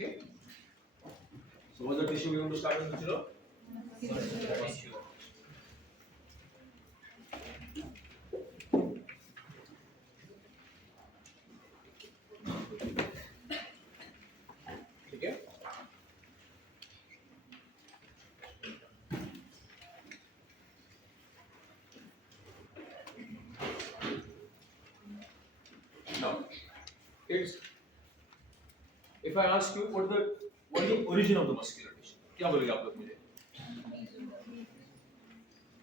Okay. So what's the tissue we want to start with, Chilo? Muscular. Okay. Now, it's if I ask you what is the origin of the muscular tissue, क्या बोलेंगे आप लोग मुझे?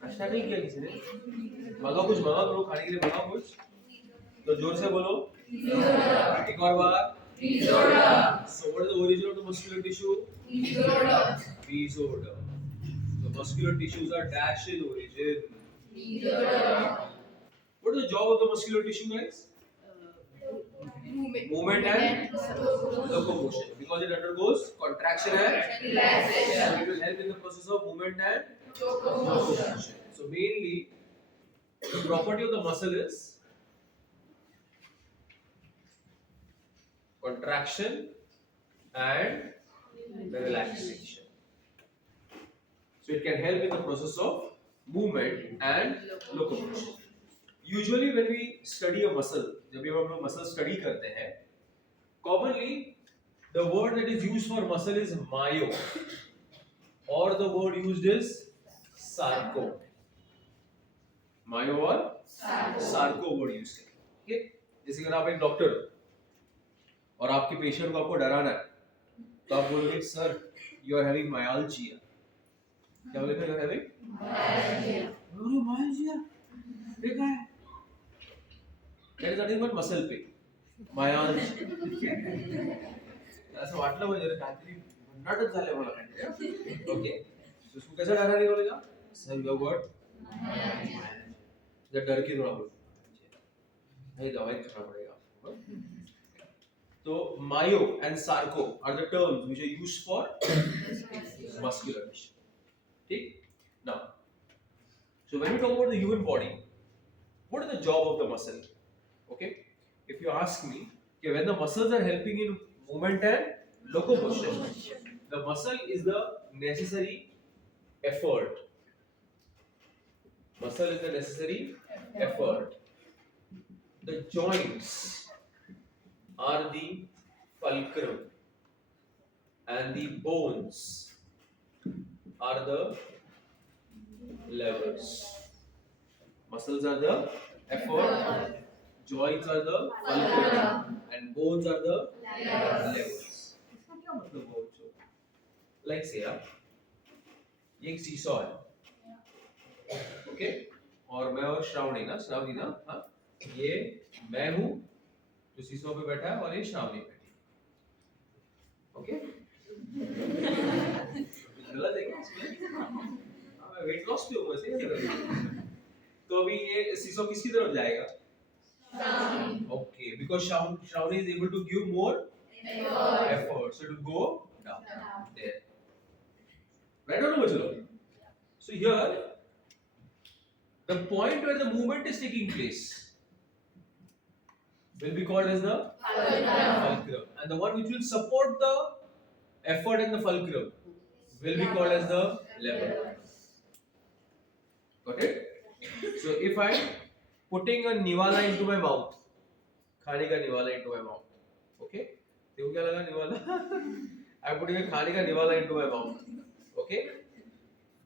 नाश्ता नहीं किया किसी ने? मंगाओ कुछ मंगाओ, लोग खाने के लिए मंगाओ कुछ, तो जोर से बोलो। एक और बार। So what is the origin of the muscular tissue? Mesoderm. So muscular tissues are dash in origin. What is the job of the muscular tissue, guys? Movement and locomotion, because it undergoes contraction and relaxation. It will help in the process of movement and locomotion. So mainly, the property of the muscle is contraction and relaxation. So it can help in the process of movement and locomotion. Usually when we study a muscle, जब भी हम लोग muscle study करते हैं, commonly the word that is used for muscle is myo, or the word used is sarco. Myo और sarco word use करें. ठीक है? जैसे अगर आप एक डॉक्टर हो और आपके पेशेंट को आपको डराना है, तो आप बोलोगे sir you are having myalgia. क्या बोलेगा? You are having myalgia. देखा है? That is nothing but muscle pain. Myalgia. असं वाटलं म्हणजे काहीतरी भन्नाटच झालंय मला काहीतरी. ओके. तो उसको कैसा डरा नहीं बोलेगा? सर यू गॉट जब डर की थोड़ा बोल. नहीं दवाई खाना पड़ेगा. तो myo and sarco are the terms which are used for muscular tissue. ठीक? Now, so when we talk about the human body, what is the job of the muscle? Okay, if you ask me, okay, when the muscles are helping in movement and locomotion, the muscle is the necessary effort. Muscle is the necessary effort. The joints are the fulcrum, and the bones are the levers. Muscles are the effort. Joints are the fulcrum and bones are the levers. इसका क्या मतलब है बच्चों? Like say ये एक seesaw है, okay? और मैं और श्रावणी ना, हाँ? ये मैं हूँ जो सीसॉ पे बैठा है और ये श्रावणी बैठी है, ओके? गलत है क्या इसमें? हाँ, मैं वेट लॉस पे हूँ वैसे क्या? तो अभी ये सीसॉ किसकी तरफ जाएगा? Okay, because Shravani is able to give more effort, so to go down there. Right or no, Bachalo? So here, the point where the movement is taking place will be called as the fulcrum, and the one which will support the effort in the fulcrum will be called as the lever. Got it? So if I putting a nivala into my mouth, खाने का निवाला into my mouth, okay? देखो क्या लगा निवाला? I'm putting a खाने का निवाला into my mouth, okay?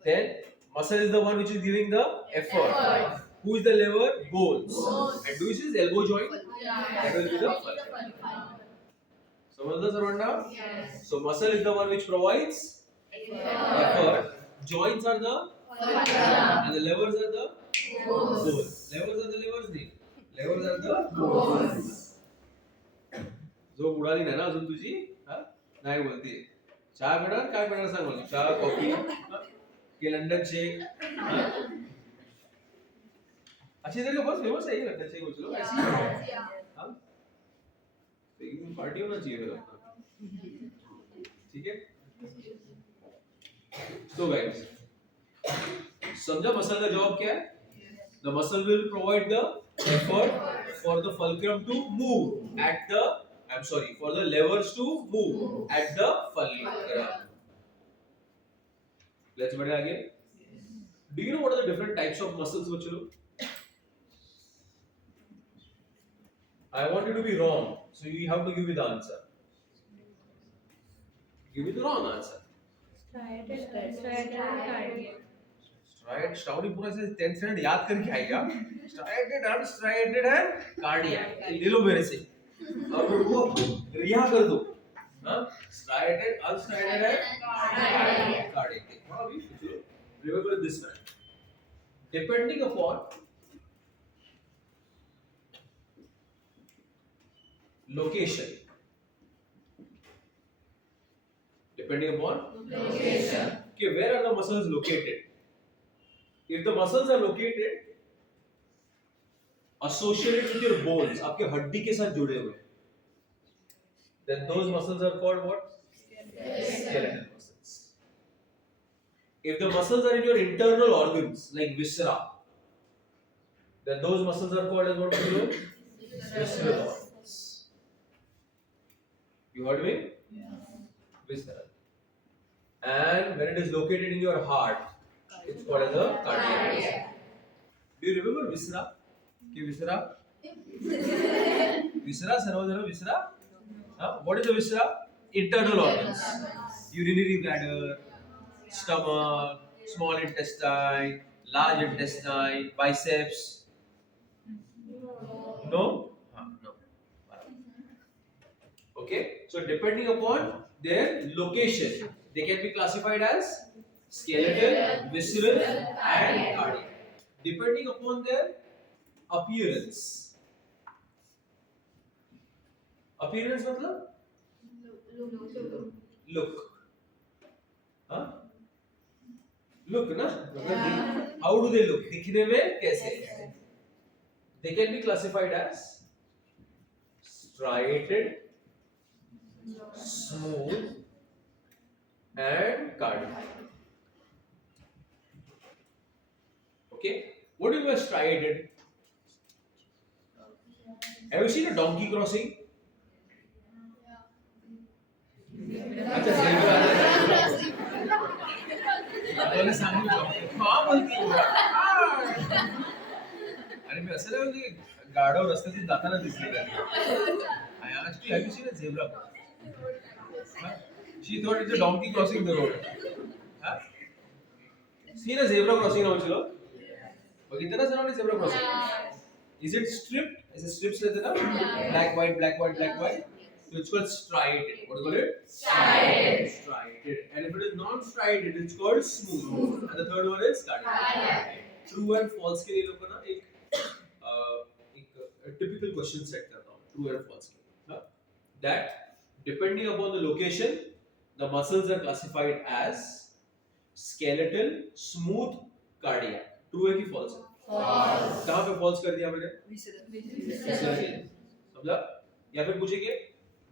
Then muscle is the one which is giving the effort. Who is the lever? Bones. And who is his elbow joint? That will be the fulcrum. Samajh the Sarvanda? Yes. So muscle is the one which provides effort. Joints are the fulcrum, and the levers are the bones. Levers are the levers नहीं. Levers are the bones. जो उडाली नाही ना अजून तुझी, हाँ? नाही बोलती. चहा पिणार काय पिणार सांग मला. चहा कॉफी के लंडन शेक, हाँ? अच्छी तरह बहुत फेमस है ये लंडन शेक कुछ लोग ऐसी, हाँ? तो एक दिन पार्टी होना चाहिए फिर अपना, ठीक है? So guys, समझा मसल का जॉब क्या है? The muscle will provide the effort for the fulcrum to move at the I'm sorry, for the levers to move at the fulcrum. Let's begin again. Do you know what are the different types of muscles, bachcho? I want you to be wrong, so you have to give me the answer. Give me the wrong answer. Shravani पूरा से 10th standard याद करके आएगा. Striated, unstriated and cardiac. ले लो मेरे से. अब वो रिहा कर दो. हाँ? Striated, unstriated and cardiac. हाँ अभी remember this man. Depending upon location. Depending upon location. Okay, where are the muscles located? If the muscles are located associated with your bones, आपके हड्डी के साथ जुड़े हुए, then those muscles are called what? Skeletal muscles. If the muscles are in your internal organs like viscera, then those muscles are called as what? Visceral organs. You heard me? Yeah. Visceral. And when it is located in your heart, it's called as a cardiac. Do you remember viscera? Okay, viscera? Viscera, Sarojana, viscera? What is the viscera? Internal organs. Urinary bladder, stomach, small intestine, large intestine, biceps. No? No. Okay, so depending upon their location, they can be classified as skeletal, visceral, and cardiac. Depending upon their appearance. Appearance मतलब? Look. Huh? Look ना? How do they look? दिखने में कैसे? They can be classified as striated, smooth, and cardiac. Okay, what do you mean by striated? Have you seen a donkey crossing? अच्छा zebra वाले सामने हाँ बोलती है अरे मैं असल में मुझे गाड़ा और रास्ते से जाता ना दिसले का I asked you, have you seen a zebra? She thought it's a donkey crossing the road. Huh? Seen a zebra crossing now, chilo? कितना surround zebra crossing? Is it stripped? Is it strips रहते ना? Black, white, black, white, black, white. So it's called striated. What do you call it? Striated. Striated. And if it is non-striated, it's called smooth. And the third one is cardiac. True and false के लिए लोगों को ना एक typical question set करता हूँ. True and false के लिए. That depending upon the location, the muscles are classified as skeletal, smooth, cardiac. True है कि false है? False. कहाँ पे false कर दिया मैंने? Visceral. समझा? या फिर पूछेंगे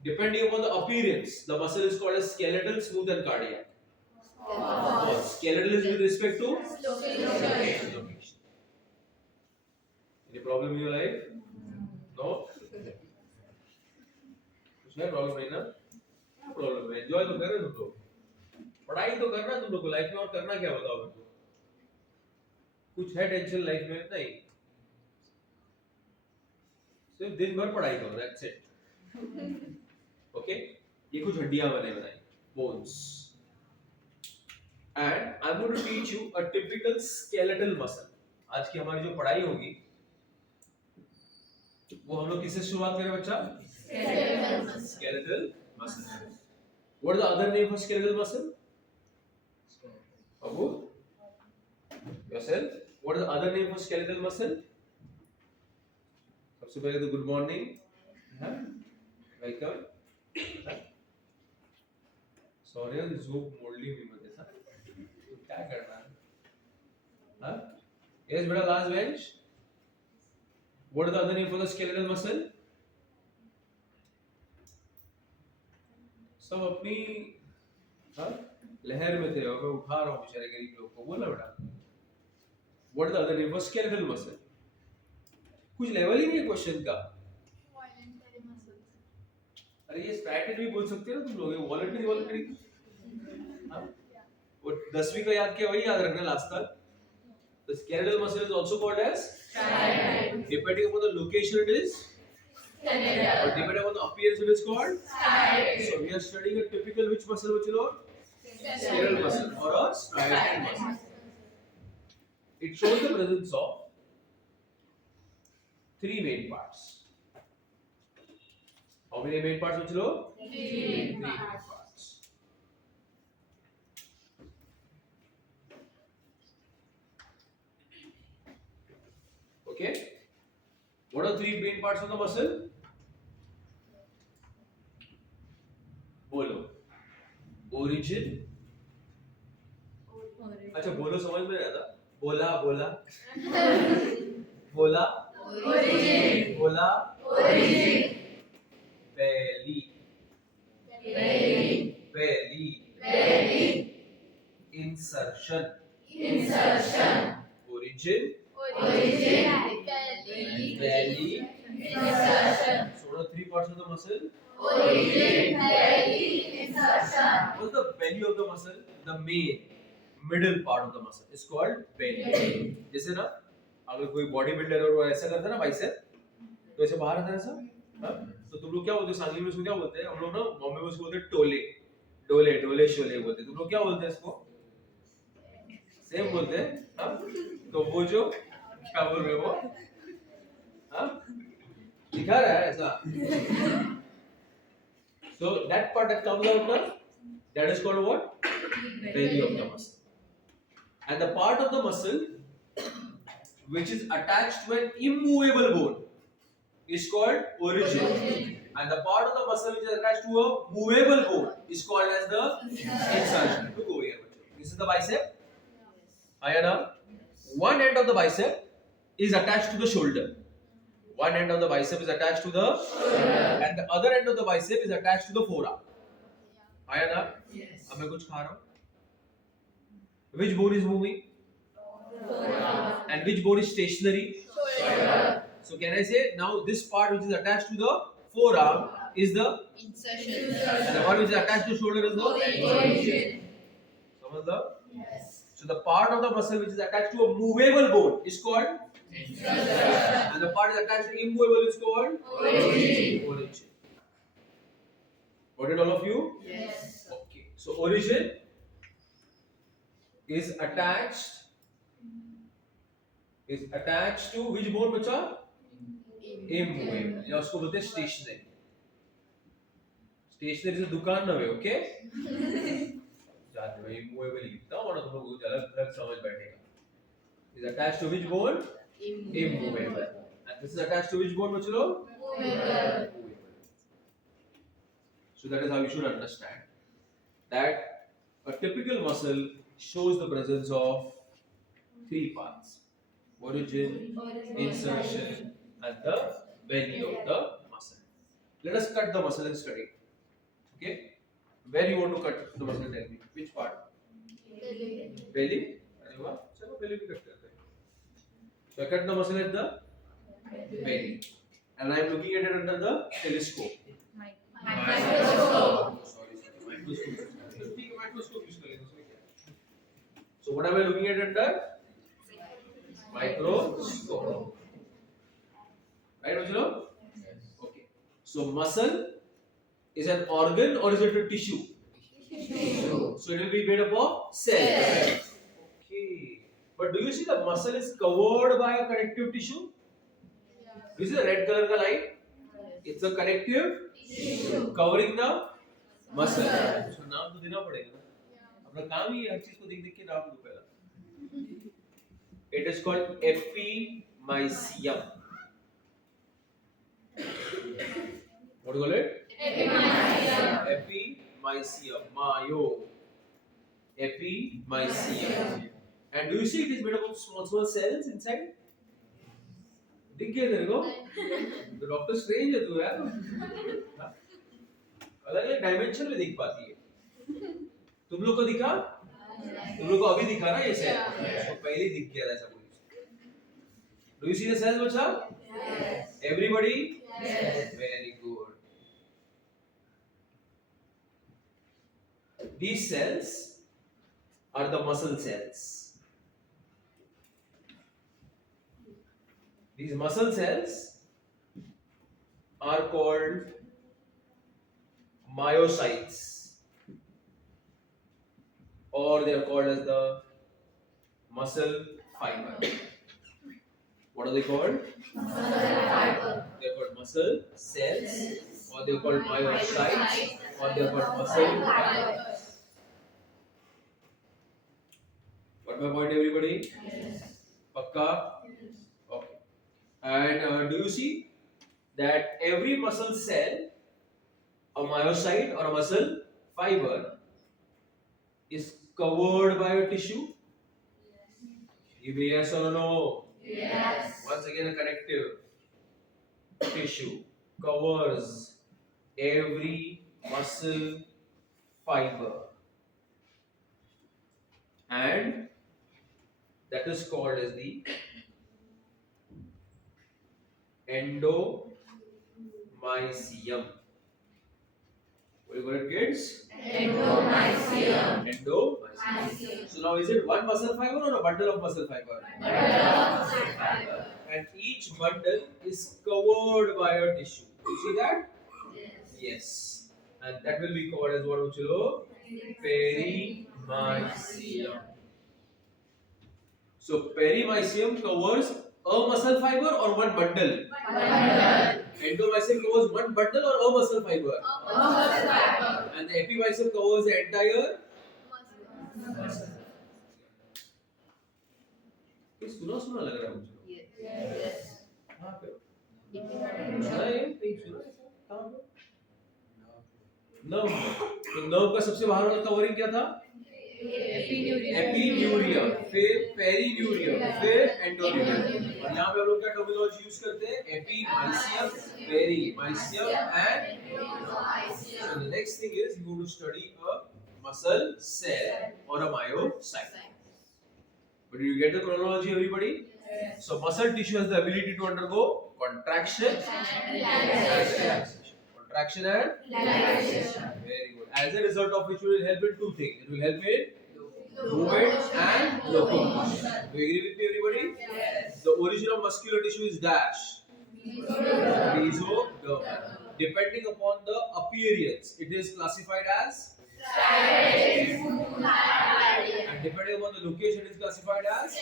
depending upon the appearance, the muscle is called as skeletal, smooth, and cardiac. False. Skeletal is with respect to location. Any problem in your life? No. कुछ है problem नहीं ना? क्या problem है? Enjoy तो कर रहे तुम लोग. पढ़ाई तो करना तुम लोग को लाइफ में और करना क्या बताओ मेरे को? कुछ है टेंशन लाइफ में नहीं? सिर्फ दिन भर पढ़ाई करो. That's it. Okay? ये कुछ हड्डियां बने बनाई, bones. And I'm going to teach you a typical skeletal muscle. आज की हमारी जो पढ़ाई होगी, वो हम लोग किससे शुरुआत करें बच्चा? Skeletal muscle. What is the other name for skeletal muscle? Abu? Yourself? What is the other name for skeletal muscle? सबसे पहले तो good morning. Welcome. Sorry, joke मोड़ली हुई मुझे था. तो क्या करना है? हाँ? Yes, बेटा last bench. What is the other name for the skeletal muscle? सब अपनी हाँ लहर में थे और मैं उठा रहा हूँ बेचारे गरीब लोग को. बोला बेटा. What is the other name for skeletal muscle? कुछ लेवल ही नहीं है क्वेश्चन का. अरे ये स्ट्रैटेजी भी बोल सकते हो तुम लोग, ये वॉलंटरी हाँ वो 10वीं का याद किया वही याद रखना लास्ट तक. The skeletal muscle is also called as striatum. Depending upon the location it is skeletal. Or depending upon the appearance it is called striatum. So we are studying a typical which muscle bachelo? Skeletal muscle or a striatum muscle. It shows the presence of three main parts. How many main parts bachelo? Three main parts. Okay. What are three main parts of the muscle? बोलो. Origin. अच्छा बोलो समझ में नहीं आता. बोला बोला. बोला. Origin. बोला. Origin. Belly. Belly. Belly. Belly. Insertion. Insertion. Origin. Origin. Belly. Insertion. So what are three parts of the muscle? Origin, belly, insertion. What is the belly of the muscle? The main, middle part of the muscle is called belly. जैसे ना अगर कोई body builder और वो ऐसा करता है ना बाइसेप, तो ऐसे बाहर आता है ऐसा, हाँ? तो तुम लोग क्या बोलते हैं सांगली में उसको क्या बोलते हैं? हम लोग ना बॉम्बे में उसको बोलते हैं टोले, डोले, डोले शोले बोलते हैं. तुम लोग क्या बोलते हैं इसको? सेम बोलते हैं, हाँ? तो वो जो क्या बोल रहे हो? हाँ? दिखा रहा है ऐसा. So that part that comes out now, that is called what? Belly of the muscle. And the part of the muscle which is attached to an immovable bone is called origin. And the part of the muscle which is attached to a movable bone is called as the insertion. Look over here. This is the bicep. Ayana. One end of the bicep is attached to the shoulder. One end of the bicep is attached to the shoulder, and the other end of the bicep is attached to the forearm. आया ना? Yes. अब मैं कुछ खा रहा हूँ. Which bone is moving? Forearm. And which bone is stationary? Shoulder. So can I say now this part which is attached to the forearm is the insertion, and the one which is attached to the shoulder is the origin. समझ लो? Yes. So the part of the muscle which is attached to a movable bone is called insertion. And the part is attached to immovable is called origin. Origin. Got it all of you? Yes. Okay. So origin is attached to which bone बच्चा? Immovable. या उसको बोलते हैं stationary. Stationary से दुकान ना वे, okay? जाते भाई immovable लिखता हूँ और तुम लोग अलग समझ बैठेगा. Is attached to which bone? Immovable. And this is attached to which bone bachelo? Movable. So that is how you should understand that a typical muscle shows the presence of three parts: origin, insertion, and the belly of the muscle. Let us cut the muscle and study. Okay? Where you want to cut the muscle? Tell me. Which part? Belly. अरे वाह, चलो belly भी cut करते हैं. So I cut the muscle at the belly, and I am looking at it under the telescope. Microscope. Sorry, microscope. Microscope use करेंगे उसमें क्या? So what am I looking at under? Microscope. Right, Bachelo? Okay. So muscle is an organ or is it a tissue? Tissue. So it will be made up of cells. Okay. But do you see the muscle is covered by a connective tissue? Do you see the red color ka line? It's a connective tissue covering the muscle. So नाम तो देना पड़ेगा ना. अपना काम ही हर चीज को देख के नाम दो पहला. It is called epimysium. What do you call it? Epimysium. Epimysium. Epimysium. And do you see it is made up of small cells inside? दिख गया तेरे को? तो डॉक्टर स्ट्रेंज है तू यार. अलग-अलग डायमेंशन में दिख पाती है. तुम लोग को दिखा? तुम लोग को अभी दिखा ना ये सेल? तो पहले दिख गया था ऐसा कुछ. Do you see the cells बच्चा? Yes. Everybody? Yes. Very good. These cells are the muscle cells. These muscle cells are called myocytes, or they are called as the muscle fiber. What are they called? Muscle fiber. They are called muscle cells, or they are called myocytes, or they are called muscle fibers. Got my point, everybody? Yes. Pakka? Okay. And do you see that every muscle cell, a myocyte or a muscle fiber, is covered by a tissue? Give me yes or no. Yes. Once again, a connective tissue covers every muscle fiber, and that is called as the endomysium. What do you call it, kids? Endomysium. Endomysium. So now, is it one muscle fiber or a bundle of muscle fiber? Bundle of muscle fiber. And each bundle is covered by a tissue. You see that? Yes. Yes. And that will be called as what, Uchilo? Perimysium. So perimysium covers a muscle fiber or one bundle? Bundle. Endomysium covers one bundle or a muscle fiber? A muscle fiber. And the epimysium covers the entire muscle. ये सुना सुना लग रहा है मुझे. Yes. कहाँ पे? सुना है? नहीं सुना है? कहाँ पे? नर्व. तो नर्व का सबसे बाहर वाला कवरिंग क्या था? एपिन्यूरिया, फिर पेरिन्यूरिया, फिर एंडोन्यूरिया. और यहाँ पे हम लोग क्या टर्मिनोलॉजी यूज करते हैं? Epimysium, perimysium and endomysium. So the next thing is you going to study a muscle cell or a myocyte. But did you get the chronology, everybody? Yes. So muscle tissue has the ability to undergo contraction and relaxation. Contraction and relaxation. Very good. As a result of which will help in two things. It will help in movement and locomotion. Do you agree with me, everybody? Yes. The origin of muscular tissue is dash. Mesodermal. Depending upon the appearance, it is classified as and depending upon the location, it is classified as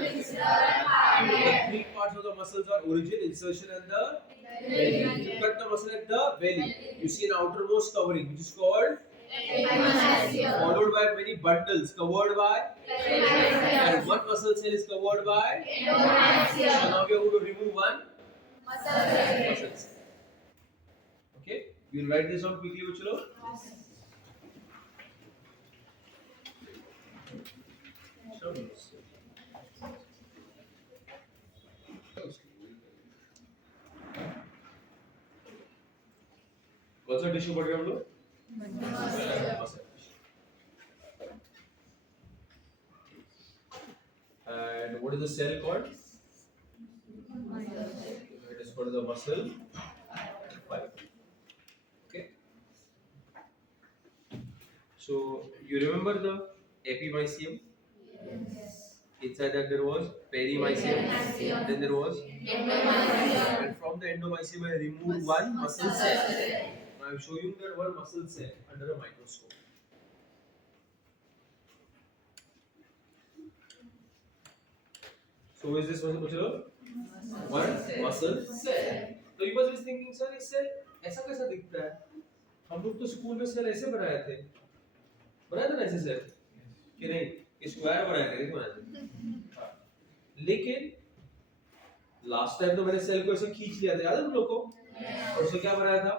the three parts of the muscles are origin, insertion, and the belly. You cut the muscle at the belly. You see an outermost covering, which is called followed by many bundles covered by and one muscle cell is covered by. So now we are going to remove one muscle cell. Okay, we will write this down quickly, Uchilo. कौन सा tissue पढ़ रहे हैं हम लोग? And what is the cell called? It is called the muscle fiber. Okay. So you remember the epimysium? Yes. Inside that there was perimysium. Then there was endomysium. And from the endomysium I removed one muscle cell. Now I am showing that one muscle cell under a microscope. So is this one muscle cell? So you must be thinking, sir, this cell ऐसा कैसा दिखता है? हम लोग तो school में cell ऐसे बनाए थे. बनाए थे ना ऐसे सेल? कि नहीं? स्क्वायर बनाए थे, बनाए थे. लेकिन लास्ट टाइम तो मैंने सेल को ऐसे खींच लिया था, याद है तुम लोग को? और उससे क्या बनाया था?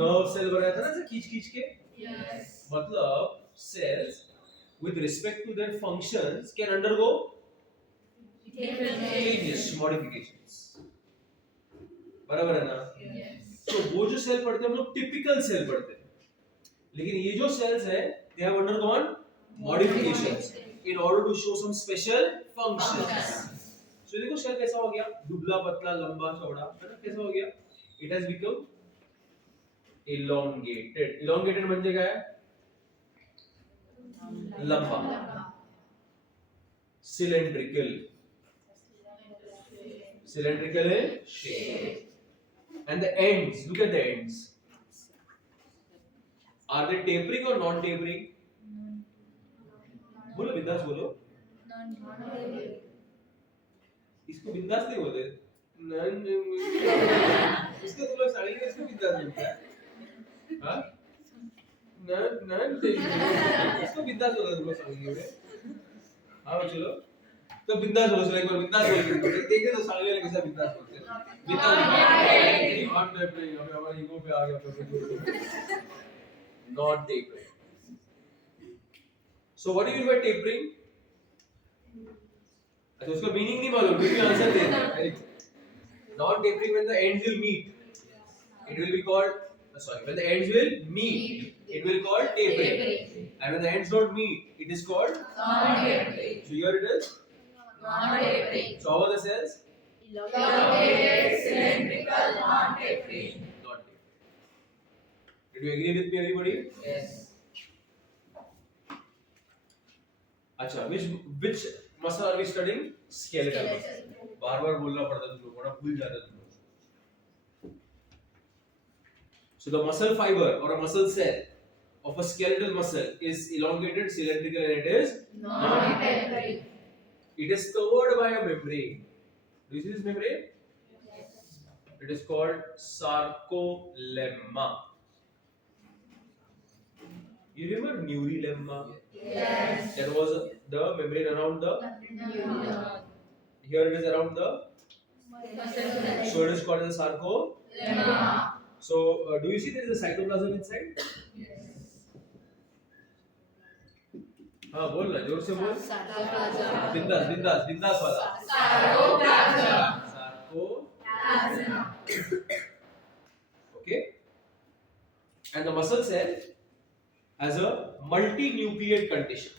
नर्व सेल बनाया था ना, ऐसे खींच खींच के. मतलब cells with respect to their functions can undergo changes, modifications. बराबर है ना? तो वो जो सेल पढ़ते हैं हम लोग टिपिकल सेल पढ़ते हैं, लेकिन ये जो सेल्स है they have undergone modifications in order to show some special functions. So देखो सेल कैसा हो गया? दुबला पतला लंबा चौड़ा, है ना? कैसा हो गया? It has become elongated. Elongated म्हणजे काय? लंबा. Cylindrical. Cylindrical in shape. And the ends, look at the ends. Are they tapering or non tapering? बोलो बिंदास बोलो. इसको बिंदास नहीं बोलते. इसको तुम लोग साड़ी में इसको बिंदास बोलते हैं. हाँ? इसको बिंदास बोलते हैं तुम लोग साड़ी में. हाँ चलो. तो बिंदास बोलो चलो एक बार बिंदास बोलो. देखे तो साड़ी वाले कैसा बिंदास बोलते हैं. बिंदास. Not tapering. अबे हमारे ईगो पे आ गया. Not tapering. So what do you mean by tapering? अच्छा उसका मीनिंग नहीं मालूम क्योंकि आंसर दे दिया. Not tapering when the ends will meet. It will be called when the ends will meet, it will be called tapering. And when the ends don't meet, it is called non-tapering. So here it is. Non-tapering. So how are the cells? Elongated, cylindrical, non-tapering. Did you agree with me, everybody? Yes. अच्छा, which muscle are we studying? Skeletal muscle. बार-बार बोलना पड़ता है तुम लोगों को, भूल जाते तुम लोग. So the muscle fiber or a muscle cell of a skeletal muscle is elongated, cylindrical, and it is non-tapering. It is covered by a membrane. Do you see this membrane? Yes. It is called sarcolemma. You remember neurilemma? Yes. That was the membrane around the neuron. Here it is around the muscle. So it is called as sarcolemma. So do you see there is a cytoplasm inside? Yes. हाँ बोल ना जोर से बोल. बिंदास बिंदास बिंदास वाला. Sarcoplasm. Okay. And the muscle cell has a multinucleate condition.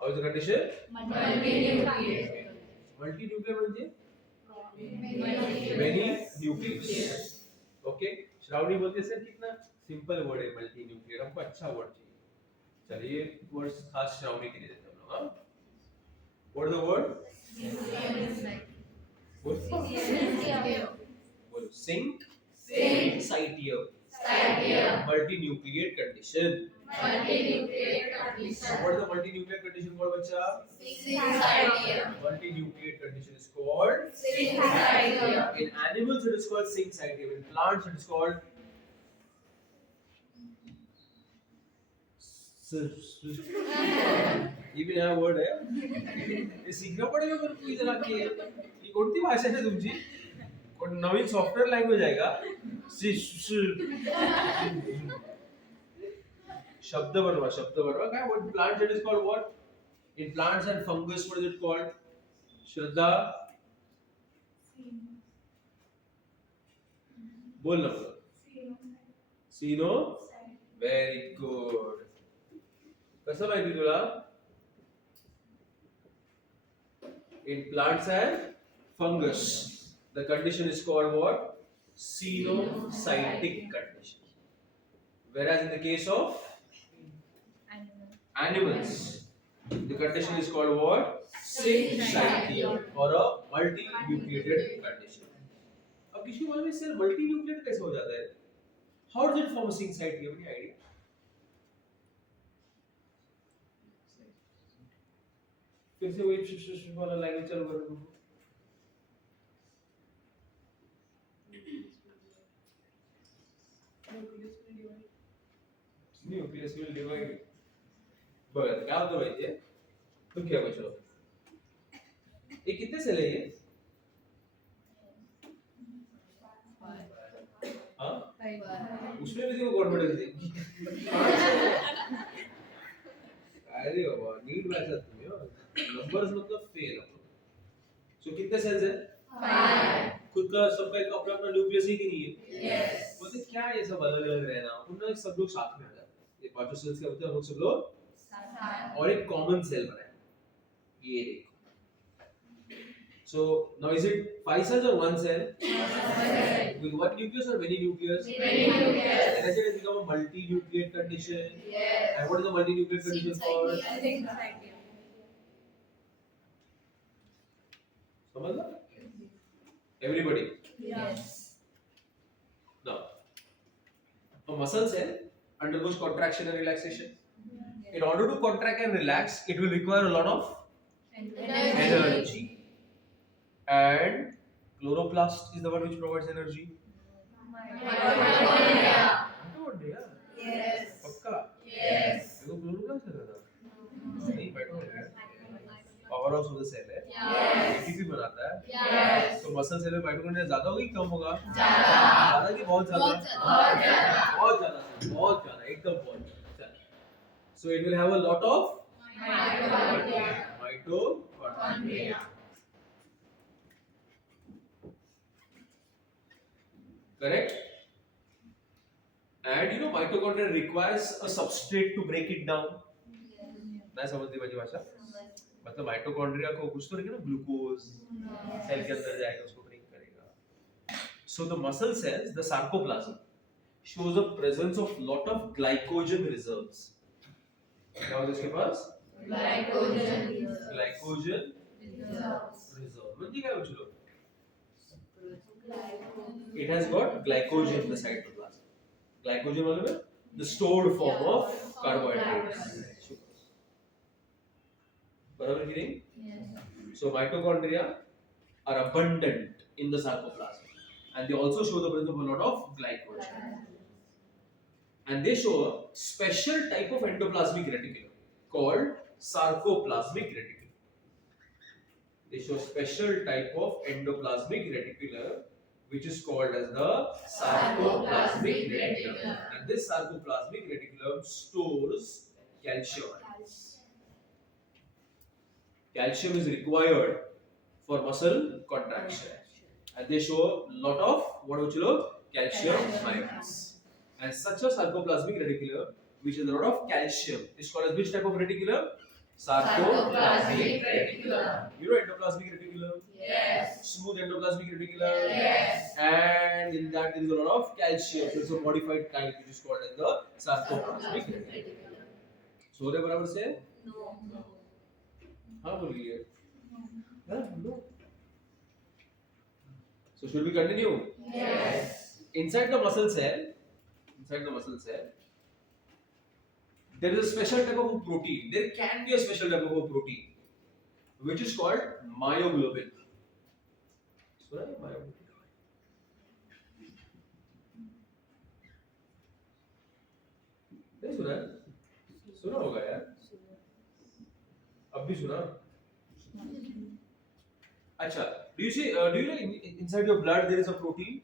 How is the condition? Multinucleate. Multinucleate म्हणजे many nucleus. Okay. श्रावणी बोलते सर कितना सिंपल वर्ड है multinucleate. हमको अच्छा वर्ड चाहिए. चलिए वर्ड खास श्रावणी के लिए देते हम लोग. हाँ. What is the word? बोलो. Syncytium. Multinucleate condition. Multinucleate condition. What is the multinucleate condition called, बच्चा? Syncytium. Multinucleate condition is called syncytium. In animals it is called syncytium. In plants it is called ये भी नया word है. ये सीखना पड़ेगा मेरे को इधर आके. ये कोणती भाषा है तुमची? कोण नवीन सॉफ्टवेअर लँग्वेज आहे का? शब्द बनवा काय. What plants it is called what? In plants and fungus what is it called? श्रद्धा बोल ना. सीनो. Very good. कसं माहिती तुला? In plants and fungus the condition is called what? Cenocytic condition. Whereas in the case of animals the condition is called what? Syncytium or a multinucleated condition. अब किसी को मालूम है सर multinucleated कैसे हो जाता है? How does it form a syncytium? Any idea? फिर से वही वाला लैंग्वेज चालू कर दो. Nucleus will divide. बघा काय होतं माहितीये. तुम क्या बचो. ये कितने सेल है ये? हाँ? उसमें भी देखो कॉन्फिडेंस दे. अरे बाबा नीट वैसा तुम हो. नंबर्स मतलब फेल. सो कितने सेल्स है? 5. खुद का सबका एक अपना अपना न्यूक्लियस है कि नहीं है? यस. बोलते क्या ये सब अलग अलग रहना. उन्होंने सब लोग साथ में आ जाते. ये पांचों सेल्स क्या होते हैं? हम सब लोग साथ और एक कॉमन सेल बनाए. ये देखो So now is it 5 cells or 1 cell? With one nucleus or many nucleus? Many nucleus. And as it has become a multi-nucleate condition. Yes. And what is the multi-nucleate condition for? समझ? Everybody. Yes. Now, a muscle cell undergoes contraction and relaxation. In order to contract and relax, it will require a lot of energy. And chloroplast is the one which provides energy. Mitochondria. Yes. पक्का? Yes. देखो chloroplast है ना? नहीं mitochondria. Power house of the cell है. Yes. ATP बनाता है. Yes. तो muscle cell में mitochondria ज़्यादा होगी कम होगा? ज़्यादा कि बहुत ज़्यादा? बहुत ज़्यादा एकदम बहुत ज़्यादा. So it will have a lot of mitochondria. Correct? And you know mitochondria requires a substrate to break it down. ना समझती बची भाषा? मतलब माइटोकॉन्ड्रिया को कुछ तो रहेगा ना ग्लूकोज सेल के अंदर जाएगा उसको ब्रेक करेगा. So the muscle cells, the sarcoplasm, shows a presence of lot of glycogen reserves. क्या होता है इसके पास? Glycogen reserve. मतलब क्या है बच्चों? It has got glycogen in the cytoplasm. Glycogen मतलब है the stored form of carbohydrates. बराबर की नहीं? Yes. So mitochondria are abundant in the sarcoplasm, and they also show the presence of a lot of glycogen. And they show a special type of endoplasmic reticulum called sarcoplasmic reticulum. They show a special type of endoplasmic reticulum which is called as the sarcoplasmic reticulum. And this sarcoplasmic reticulum stores calcium. Calcium is required for muscle contraction, and they show a lot of what would you know calcium ions. And such a sarcoplasmic reticulum which has a lot of calcium is called as which type of reticulum? Sarcoplasmic reticulum. You know endoplasmic reticulum? Yes. Smooth endoplasmic reticulum? Yes. And in that there is a lot of calcium. So it's a modified type which is called as the sarcoplasmic reticulum. So the बराबर से? No. हाँ बोलिए. No. So should we continue? Yes. Inside the muscle cell, there is a special type of protein. There can be a special type of protein, which is called myoglobin. सुना है myoglobin? नहीं सुना है? सुना होगा यार. अब भी सुना? अच्छा. Do you know inside your blood there is a protein?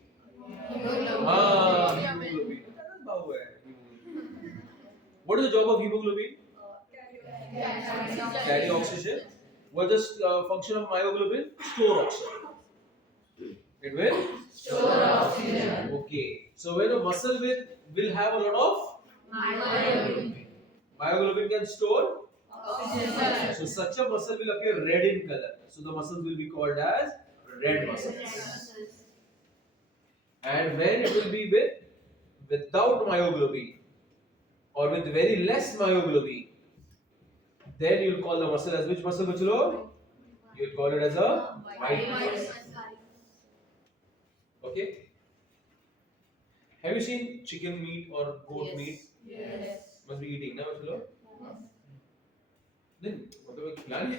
Hemoglobin. What is the job of hemoglobin? Carry oxygen. What is the function of myoglobin? Store oxygen. It will store oxygen. Okay. So when a muscle will have a lot of myoglobin can store oxygen. So such a muscle will appear red in color. So the muscles will be called as red muscles. And when it will be without myoglobin or with very less myoglobin, then you will call the muscle as which muscle, bachlo? You will call it as a white muscle. Okay. Have you seen chicken meat or goat meat? Yes. Must be eating, na bachlo? Yes. Then मतलब खिलाने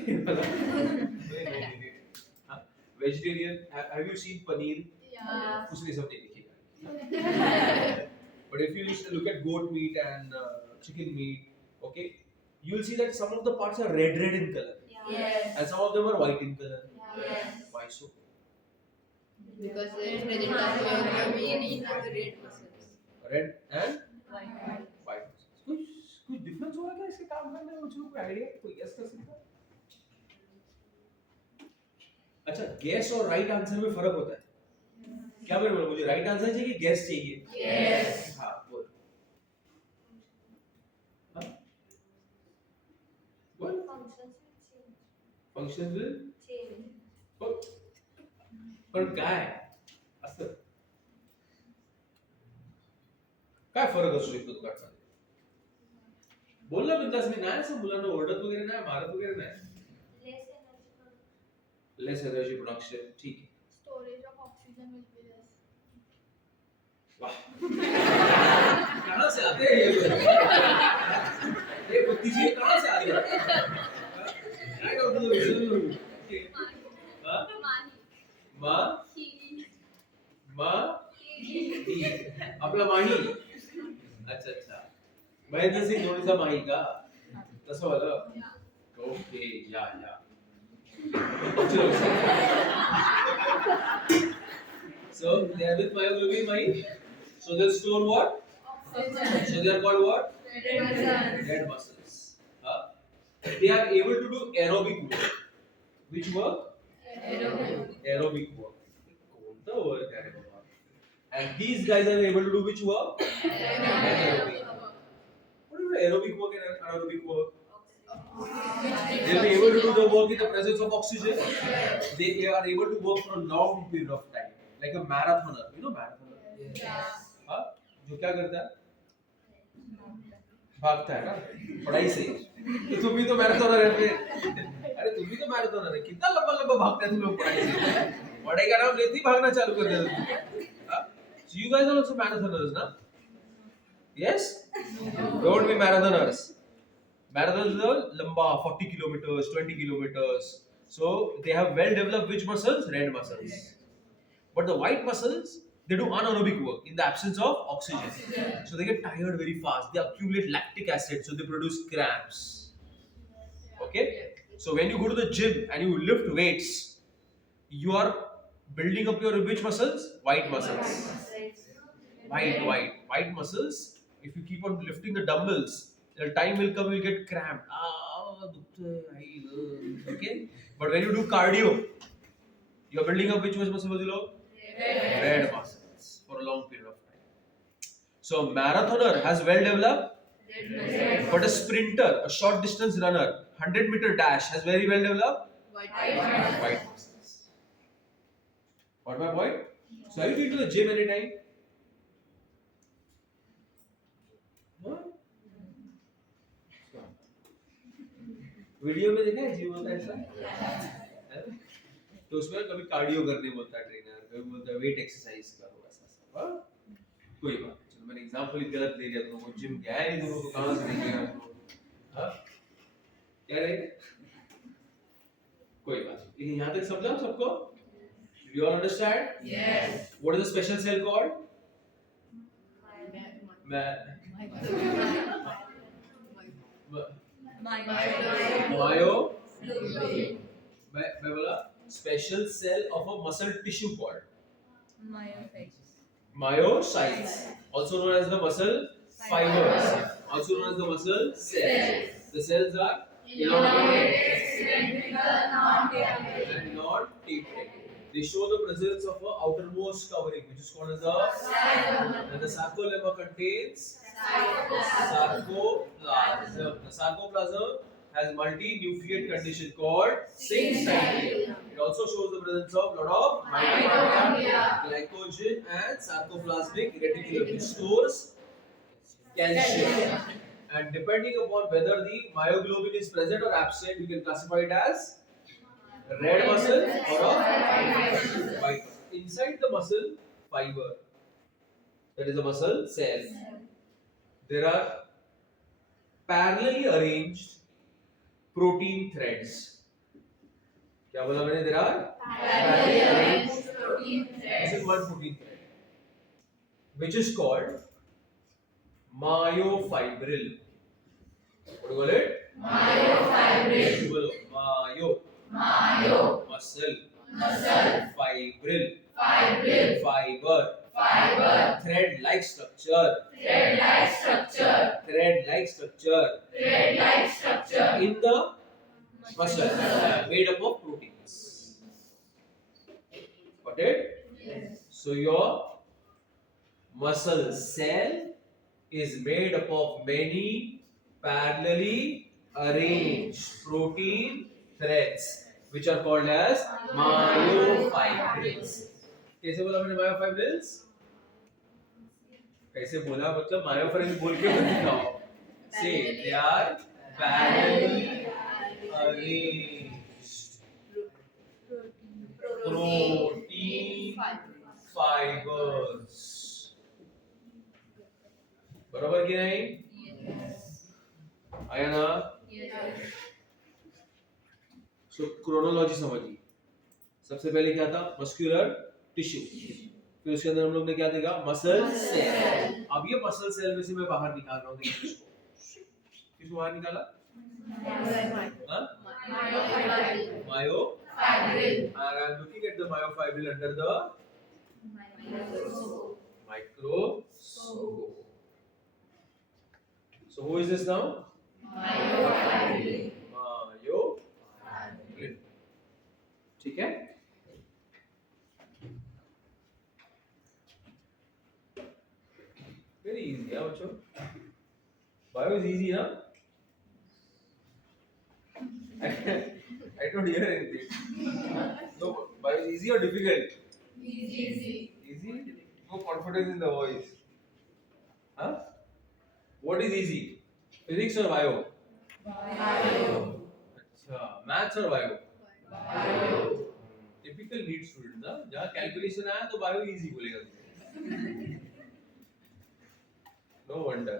vegetarian. Have you seen paneer? Yeah. उसने सब नहीं दिखेगा. But if you look at goat meat and chicken meat, okay, you will see that some of the parts are red in color. Yes. And some of them are white in color. Yes. Why so? Because they are present in the red muscles. Red and white. कुछ difference होगा क्या इसके काम करने में? मुझे कोई idea, कोई गेस कर सकता है? अच्छा, गेस और राइट आंसर में फर्क होता है. क्या मैं बोलूं, मुझे राइट आंसर चाहिए कि गेस चाहिए? यस. हाँ बोल. हाँ बोल. Functions will change. पण काय असतं, काय फरक असू शकतो दोघांमध्ये? बोल ना बिंदास, मी नाही असं मुलांना ओरडत वगैरे नाही, मारत वगैरे नाही. लेस एनर्जी प्रोडक्शन, ठीक है. Storage of oxygen will be less. वाह, कहाँ से आते हैं ये लोग? ये बुद्धि से कहाँ से आ रही है? I don't know. Okay. हाँ? मा मा ही, आपला माही. अच्छा अच्छा, महेंद्र सिंग धोनीचा माही का? तसं वालं. ओके, या या. So they are with myoglobin mahi. So they store what? Oxygen. So they are called what? Red Red muscles. Huh? They are able to do aerobic work. Which work? Aerobic work. कोणता work आहे बाबा? And these guys are able to do which work? Anaerobic. What is aerobic work and anaerobic work? They will be able to do the work in the presence of oxygen. They are able to work for a long period of time, like a marathoner. You know marathoner? हाँ, जो क्या करता है? भागता है ना, पढ़ाई से. तो तुम भी तो मैराथनर है फिर. अरे तुम भी तो मैराथनर है. कितना लंबा लंबा भागते हैं तुम लोग पढ़ाई से. पढ़ाई का नाम लेते ही भागना चालू कर देते हो. So you guys are also marathoners, na? Yes? Don't be marathoners. Marathon is a lamba, 40 kilometers, 20 kilometers. So they have well developed which muscles? Red muscles. But the white muscles, they do anaerobic work in the absence of oxygen. So they get tired very fast. They accumulate lactic acid, so they produce cramps. Okay? So when you go to the gym and you lift weights, you are building up your which muscles? White muscles. White muscles. If you keep on lifting the dumbbells, the time will come, you'll get cramped. Okay? But when you do cardio, you're building up which muscle? Red muscles for a long period of time. So a marathoner has well developed, but a sprinter, a short distance runner, 100-meter dash has very well developed white muscles. What my point? So have you been to the gym anytime? Video में देखा है gym होता है ऐसा, तो उसमें कभी cardio करने बोलता है ट्रेनर, कभी बोलता है वेट एक्सरसाइज करो, ऐसा सब. कोई बात नहीं, चलो मैंने एग्जांपल ही गलत दे दिया तुमको. जिम गया है नहीं तुमको, कहां से देखेगा तुमको? क्या रहेगा? कोई बात नहीं. लेकिन यहाँ तक समझा सबको? You all understand? Yes. What is the special cell called? मैं बोला special cell of a muscle tissue called myocytes, also known as the muscle fibers, also known as the muscle cells. The cells are elongated, symmetrical, and non-tapering. They show the presence of a outermost covering, which is called as the sarcolemma contains sarcoplasm. The sarcoplasm has multi-nucleate condition called syncytium. It also shows the presence of lot of mitochondria, glycogen, and sarcoplasmic reticulum, which stores calcium. And depending upon whether the myoglobin is present or absent, you can classify it as red muscle or a white muscle. Inside the muscle fiber, that is the muscle cell, there are parallelly arranged protein threads. क्या बोला मैंने? There are parallelly arranged protein threads. This is one protein thread, which is called myofibril. What do you call it? Myofibril. Myo. Muscle. Fibril. Fiber. Thread-like structure. In the muscle, made up of proteins. Got it? Yes. So your muscle cell is made up of many parallelly arranged protein threads, which are called as myofibrils. कैसे बोला मैंने myofibrils? कैसे बोला मतलब myofibrils बोल के मत दिखाओ. Say they are parallelly arranged protein fibers. बरोबर की नहीं? आया ना? सो क्रोनोलॉजी समझिए. सबसे पहले क्या था? Muscular tissue. फिर उसके अंदर हम लोग ने क्या देखा? Muscle cell. अब ये मसल सेल में से मैं बाहर निकाल रहा हूँ. देखिए इसको. किसको बाहर निकाला? हाँ? Myofibril. And I'm looking at the myofibril under the microscope. So who is this now? Myofibril. ठीक है? Very easy, yeah, बच्चों. Bio is easy, ना? I don't hear anything. No, bio is easy or difficult? Easy. Easy? No confidence in the voice. Huh? What is easy? Physics or bio? Bio. अच्छा, maths or bio? Bio. Typical NEET student ना, जहाँ calculation आया तो bio easy बोलेगा. No wonder.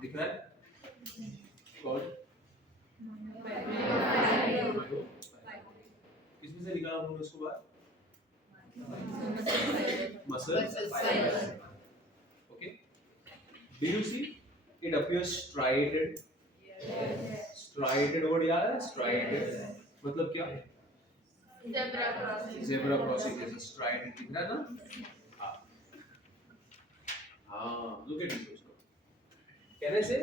दिख रहा है? कौन? किसमें से निकाला हमने उसको बाहर? Muscle fiber. Okay. Do you see? It appears striated. Yes. Striated word याद है? Striated. मतलब क्या? Zebra crossing. Zebra crossing is a striated. दिख रहा है ना? हाँ. हाँ. Look at this. Can I say?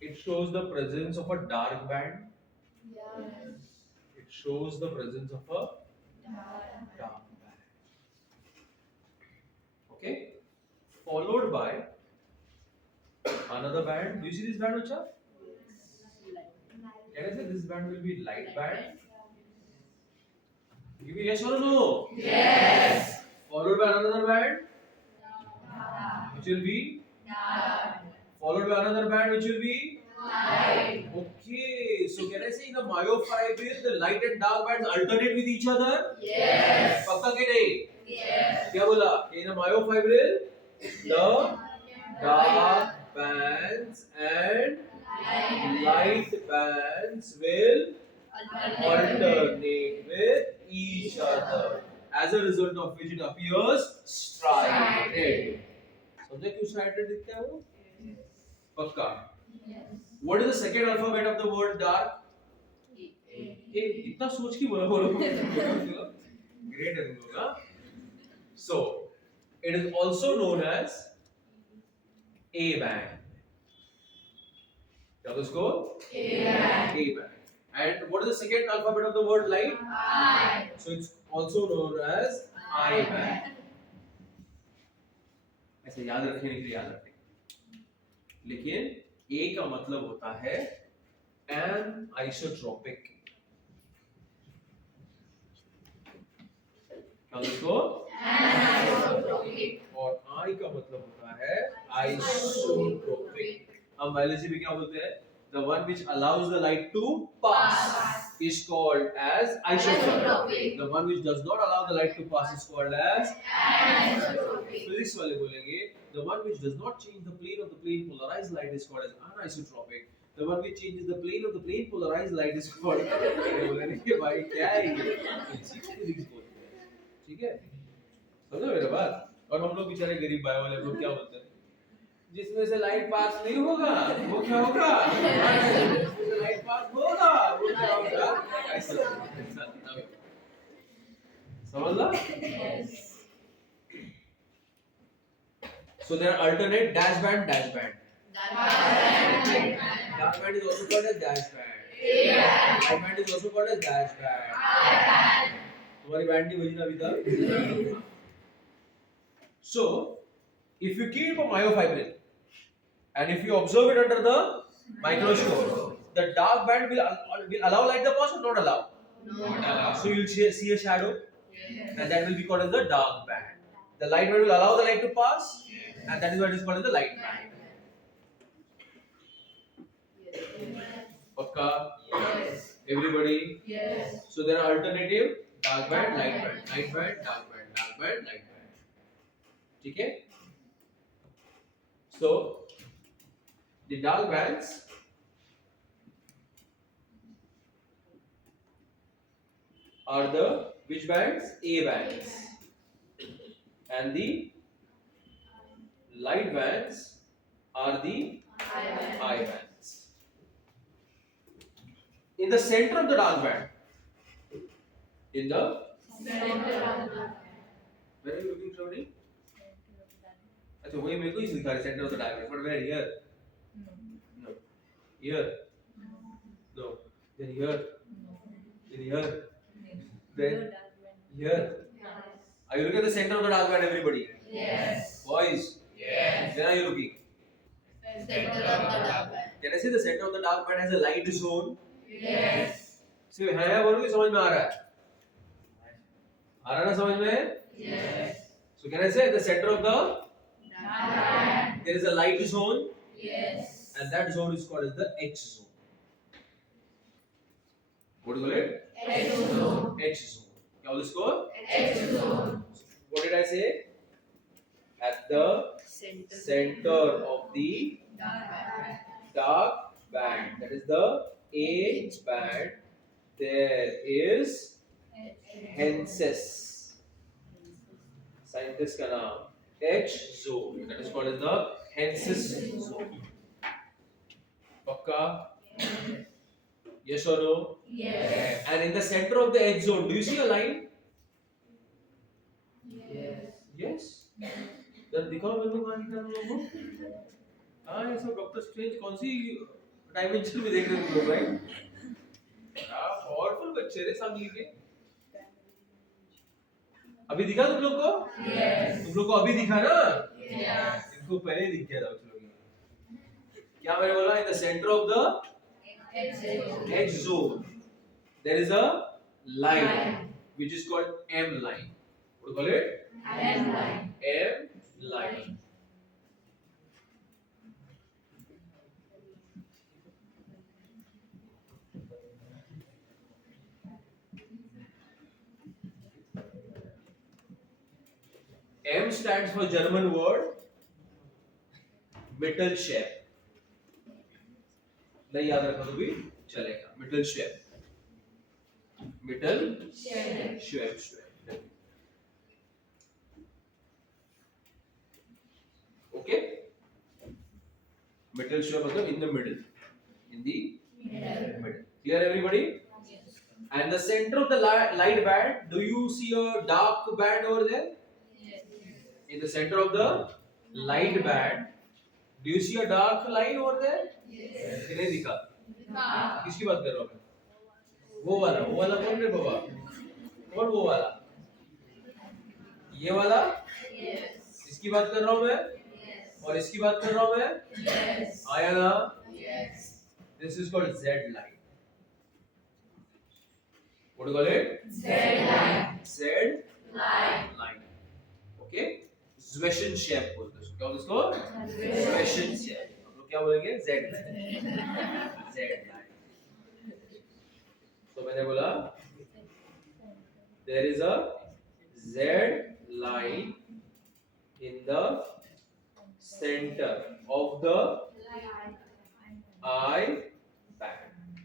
It shows the presence of a dark band. Yes. It shows the presence of a dark band. Okay. Followed by another band. Do you see this band, Ucha? Can I say this band will be light band? Give me yes or no? Yes. Followed by another band? will be dark, followed by another band which will be light, okay. So can I say in the myofibril the light and dark bands alternate with each other? yes, पक्का कि नहीं? yes, क्या बोला? In the myofibril the dark bands and light bands will alternate with each other, as a result of which it appears striated. समझे क्यों striated दिखता है वो? पक्का. What is the second alphabet of the word dark? ए इतना सोच के बोलो बोलो. Great है तुम लोग हाँ. So it is also known as A band. क्या तो उसको? A band. And what is the second alphabet of the word light? I, So it's also known as I band. ऐसे याद रखने के लिए याद रखें. लेकिन A का मतलब होता है anisotropic. क्या उसको? anisotropic, और I का मतलब होता है isotropic. हम बायोलॉजी में क्या बोलते हैं? The one which allows the light to pass is called as isotropic. The one which does not allow the light to pass is called as anisotropic, physics वाले बोलेंगे. The one which does not change the plane of the plane polarized light is called as anisotropic. The one which changes the plane of the plane polarized light is called बोलेंगे भाई क्या है ये? Physics बोलते हैं. ठीक है? समझो मेरा बात. और हम लोग बेचारे गरीब बायो वाले लोग क्या बोलते हैं? जिसमें से लाइट पास नहीं होगा वो क्या होगा? जिसमें से लाइट पास होगा वो क्या होगा? ऐसा समझ ला? So there are alternate dash band, dash band. Dash band is also called as dash band. Light band is also called as dash band. तुम्हारी बैंड नहीं बजी ना अभी तक. So if you keep a myofibril and if you observe it under the microscope, the dark band will allow light to pass or not allow? Not allow. So you will see a shadow, and that will be called as the dark band. The light band will allow the light to pass, and that is what is called as the light band. Pakka? Everybody? So there are alternative dark band, light band, light band, dark band, dark band, light band. ठीक है? So the dark bands are the which bands? A bands. And the light bands are the I bands. In the center of the dark band, in the where are you looking, Shravani? अच्छा वही मेरे को ही दिखा रहा है center of the dark band. But where? Here? No. Here? No. Then here? Then here? Then here? Are you looking at the center of the dark band, everybody? Yes. Boys? Yes. Where are you looking? Center of the dark band. Can I say the center of the dark band has a light zone? Yes. सिर्फ है बोलोगे समझ में आ रहा है? आ रहा है ना समझ में? Yes. So can I say at the center of the Dark band. there is a light zone, Yes. and that zone is called as the X zone. What do you call it? Exosome. X zone. क्या बोल इसको? Exosome. What did I say? At the center of the dark band, that is the A band, there is Henses. Scientist का नाम H zone. That is called as the Henses zone. पक्का? Yes or no? Yes. And in the center of the H zone, do you see a line? Yes. जब दिखाओ मेरे को कहाँ दिखा तुम लोगों को? हाँ ये सब डॉक्टर स्ट्रेंज कौन सी डायमेंशन में देख रहे हो तुम लोग राइट? हाँ पावरफुल बच्चे रे सब मिलके. अभी दिखा तुम लोग को? Yes. तुम लोग को अभी दिखा ना? Yes. इनको पहले ही दिख गया था तुम लोगों को. क्या मैंने बोला? In the center of the Exosome. H zone, there is a line which is called M line. What do you call it? M line. M line. M stands for German word Mittelschwer. नहीं याद रखा तो भी चलेगा. Mittelschwer. Mittelschwer. Okay. Mittelschwer मतलब in the middle. In the middle. Clear everybody? Yes. And the center of the light band, do you see a dark band over there? Yes. In the center of the light band, do you see a dark line over there? Yes. नहीं दिखा. हाँ. किसकी बात कर रहा हूँ मैं? वो वाला कौन है बाबा? कौन वो वाला? ये वाला? Yes. इसकी बात कर रहा हूँ मैं? Yes. और इसकी बात कर रहा हूँ मैं? Yes. आया ना? Yes. This is called Z line. What do you call it? Z line. Z Line. line. Okay? Zwischen shape बोलते हैं उसको. क्या बोलते हैं उसको? Zwischen shape. हम लोग क्या बोलेंगे? Z line. Z line. तो मैंने बोला there is a Z line in the center of the eye band.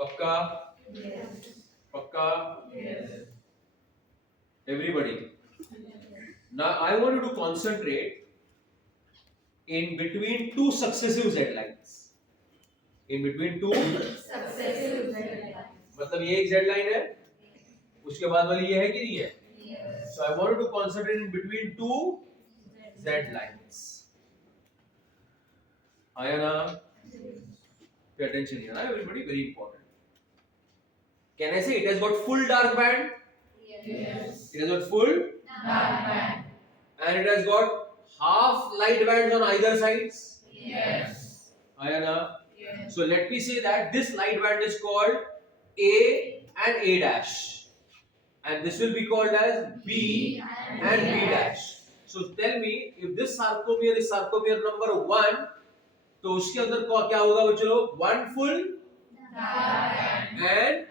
पक्का? Yes. पक्का? Yes. Everybody. Now I want you to concentrate in between two successive Z lines. In between two. Successive Z line. मतलब ये एक Z line है. उसके बाद वाली ये है कि नहीं है? Yes. So I want you to concentrate in between two Z lines. आया ना? Pay attention here, everybody. Very important. Can I say it has got full dark band? Yes. It has got full Dark band. and it has got half light bands on either sides. Yes. आया ना? Yes. So let me say that this light band is called A and A dash, and this will be called as B and B dash. So tell me if this sarcomere is sarcomere number 1, तो उसके अंदर क्या होगा बच्चों? One full Dark band. and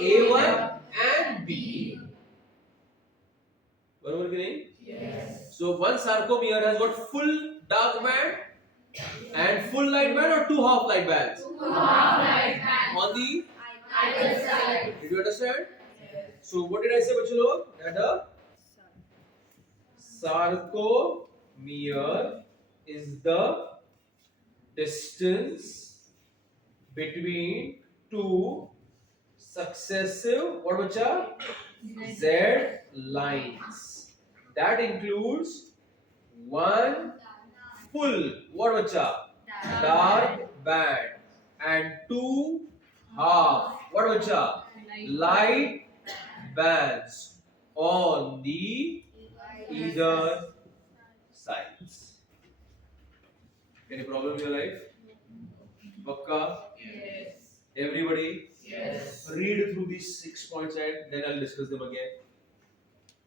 A1 and B. बरोबर कि नहीं? Yes. So one sarcomere has got full dark band and full light band or two half light bands Half light band. on the. Either side. Did you understand? Yes. So what did I say बच्चों लोग? That a sarcomere is the distance between two successive what बच्चा? Z lines. That includes one full what बच्चा? Dark band and two half what बच्चा? Light bands on the either sides. Any problem in your life? Pakka? Yes. Everybody? Yes. Read through these 6 points and then I'll discuss them again.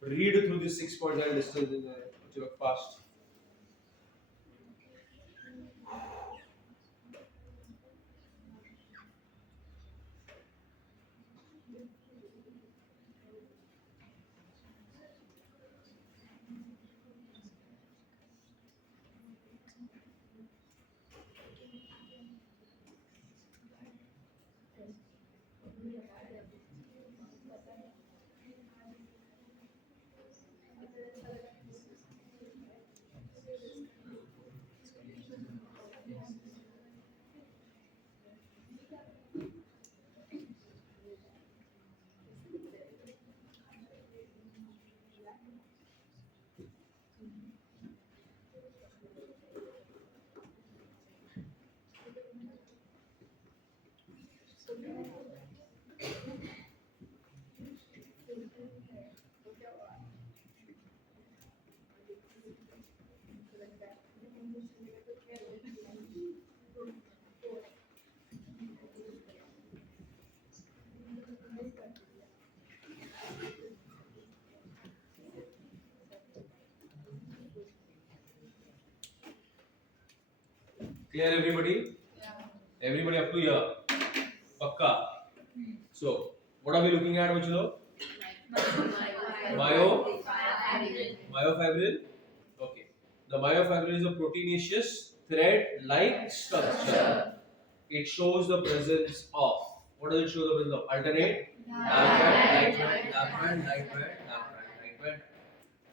Read through these 6 points and I'll discuss them fast. Clear everybody? Yeah. Everybody up to here? Pakka? So, what are we looking at, bachlo? Like Myofibril. Okay. The myofibril is a proteinaceous thread-like structure. It shows the presence of. What does it show the presence of? Alternate dark band, light band, dark band, light band, dark band, light band.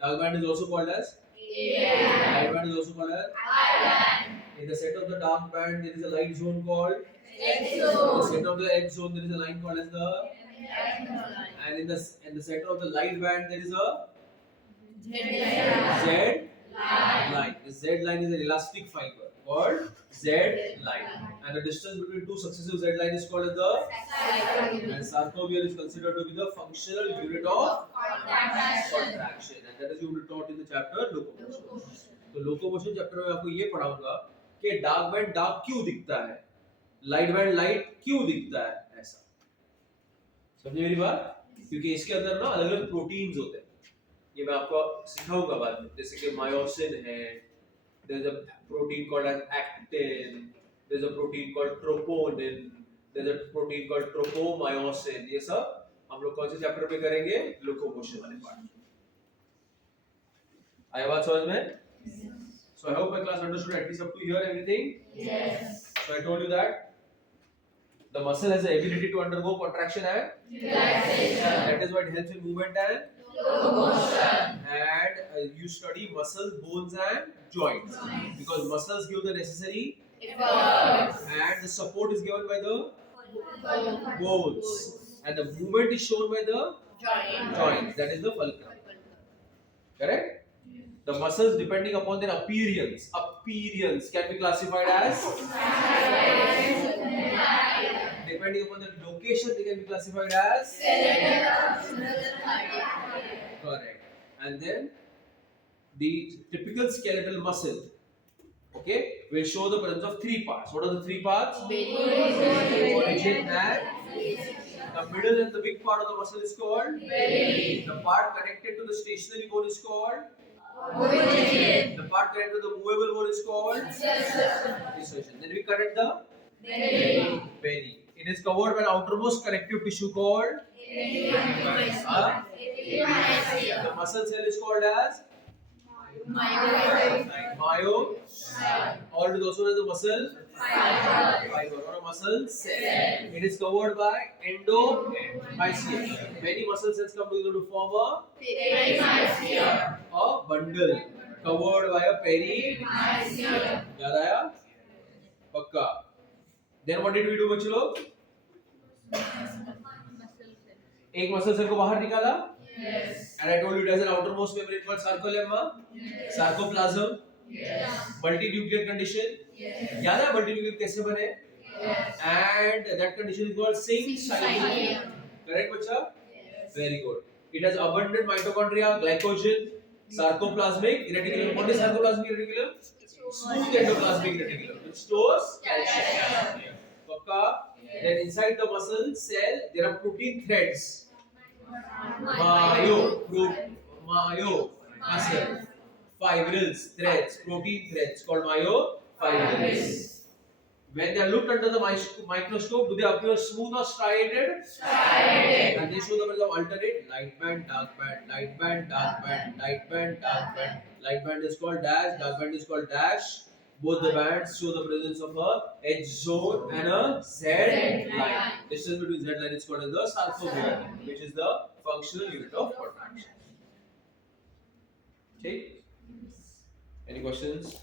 Dark band is also called as. Light band is also called as. In the center of the dark band, there is a light zone called. In the center of the X zone, there is a line called as the. And in the center of the light band, there is a Z line. The Z line is an elastic fiber called Z line, and the distance between two successive Z lines is called as the. And sarcomere is considered to be the functional unit of contraction, and that is you will be taught in the chapter locomotion. तो locomotion chapter में आपको ये पढ़ाऊंगा कि dark band dark क्यों दिखता है, light band light क्यों दिखता है, ऐसा समझे मेरी बात? क्योंकि इसके अंदर ना अलग अलग प्रोटीन्स होते हैं, ये मैं आपको सिखाऊंगा बाद में, जैसे कि मायोसिन है, there is a protein called as actin, there is a protein called troponin, there is a protein called tropomyosin. ये सब हम लोग कौन से चैप्टर में करेंगे? लोकोमोशन वाले पार्ट। आया बात समझ में? So I hope my class understood at least up to here everything. Yes. So I told you that the muscle has the ability to undergo contraction and Relaxation. that is what helps in movement and Locomotion. and you study muscles, bones and joints because muscles give the necessary Effort. and the support is given by the bones and the movement is shown by the joints, that is the fulcrum. Correct? The muscles, depending upon their appearance can be classified as. Depending upon the location, they can be classified as. Correct. And then the typical skeletal muscle, okay, will show the presence of three parts. What are the three parts? Origin and the middle and the big part of the muscle is called. The part connected to the stationary bone is called. The part connected to the movable bone is called. Insertion. Then we connect the belly. It is covered by an outermost connective tissue called. The muscle cell is called as. Myo. Or it is also known as the muscle fiber or a muscle cell. It is covered by endomysium. Many muscle cells come together to form a bundle covered by a perimysium. याद आया? पक्का. Then what did we do बच्चों लोग? एक muscle cell को बाहर निकाला. Yes. And I told you it has an outermost membrane called sarcolemma, sarcoplasm, multinuclear condition. याद है multinuclear कैसे बने? And that condition is called syncytium. Correct बच्चा? Very good. It has abundant mitochondria, glycogen, sarcoplasmic reticulum. What is sarcoplasmic reticulum? Smooth endoplasmic reticulum, which stores calcium. Pakka. Then inside the muscle cell there are protein threads. Myo, muscle, fibrils, threads, protein threads called myofibrils. When they are looked under the microscope, do they appear smooth or striated? Striated. And they show the presence of alternate light band, dark band, light band, dark band, light band, dark band. Light band is called dash, dark band is called dash. Both the bands show the presence of a H zone and a Z line. Distance between Z line is called as the sarcomere, which is the functional unit of contraction. Okay? Any questions?